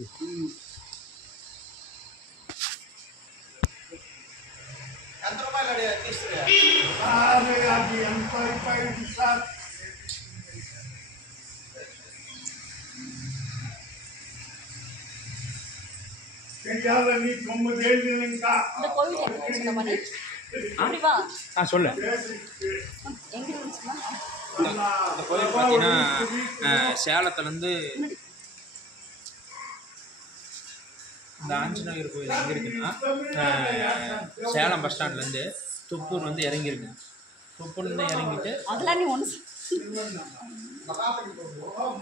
ఎంత రూపాయలు అడిగా తీసుకురా అది ఎంత రూపాయలు సార్ చెయ్యాలని 9 ఏళ్ళు ఇంకా இந்த கோவில் எங்க இருந்துச்சுன்னா மணி அப்படிவா சொல்லு எங்க இருந்துச்சுன்னா இந்த கோயில் பார்த்தீங்கன்னா சேலத்துலேருந்து இந்த ஆஞ்சநேயர் கோயில் எங்கே இருக்குன்னா சேலம் பஸ் ஸ்டாண்ட்லேருந்து தொப்பூர் வந்து இறங்கிருக்கு. தொப்பூர்லேருந்து இறங்கிட்டு அதெல்லாம் நீ ஒன்று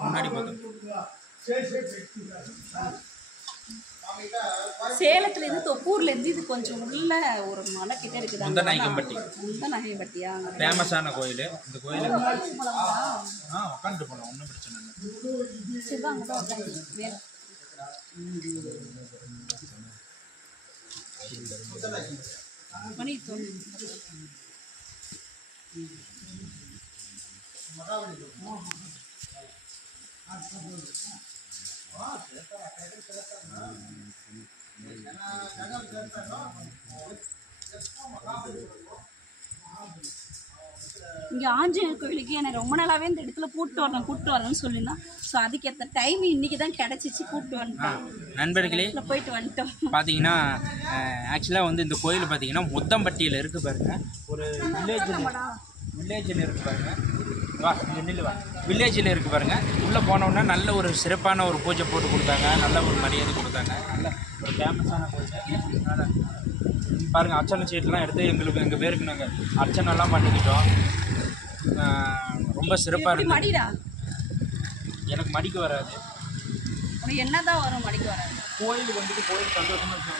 முன்னாடி பார்த்தோம். சேலத்துலேருந்து தொப்பூர்லேருந்து இது கொஞ்சம் உள்ள ஒரு மலை கிட்ட இருக்குது. முந்தநாயக்கம்பட்டி. முந்தநாயக்கம்பட்டியா? ஃபேமஸான கோயில். இந்த கோயில் உட்காந்துட்டு போகலாம், ஒன்றும் பிரச்சனை இல்லை. சரி அங்கே தான் உட்காந்து மேலே மணி இங்கே ஆஞ்சநேயர் கோயிலுக்கு எனக்கு ரொம்ப நாளாகவே இந்த இடத்துல கூப்பிட்டு வரணும்னு சொல்லியிருந்தான். ஸோ அதுக்கேற்ற டைம் இன்றைக்கி தான் கிடச்சிச்சு, கூப்பிட்டு வந்துட்டோம். நண்பர்களே போயிட்டு வந்துட்டோம். பார்த்தீங்கன்னா ஆக்சுவலாக வந்து இந்த கோயில் பார்த்தீங்கன்னா முத்தம்பட்டியில் இருக்குது பாருங்க. ஒரு வில்லேஜில் இருக்குது பாருங்க. வா நில்லு வா. வில்லேஜில் இருக்குது பாருங்க. உள்ளே போனோன்னா நல்ல ஒரு சிறப்பான ஒரு பூஜை போட்டு கொடுத்தாங்க, நல்ல ஒரு மரியாதை கொடுத்தாங்க, நல்ல ஒரு ஃபேமஸான கோயில் பாருங்கள். அர்ச்சனை சீட்டெலாம் எடுத்து எங்கள் பேருக்கு நாங்கள் அர்ச்சனைலாம் பண்ணிக்கிட்டோம். ரொம்ப சிறப்பாக இருந்துச்சு. எனக்கு மடிக்க வராது. என்னதான் வரும் மடிக்க வராது. கோயிலுக்கு வந்துட்டு கோயில் சந்தோஷமாக இருக்கும்.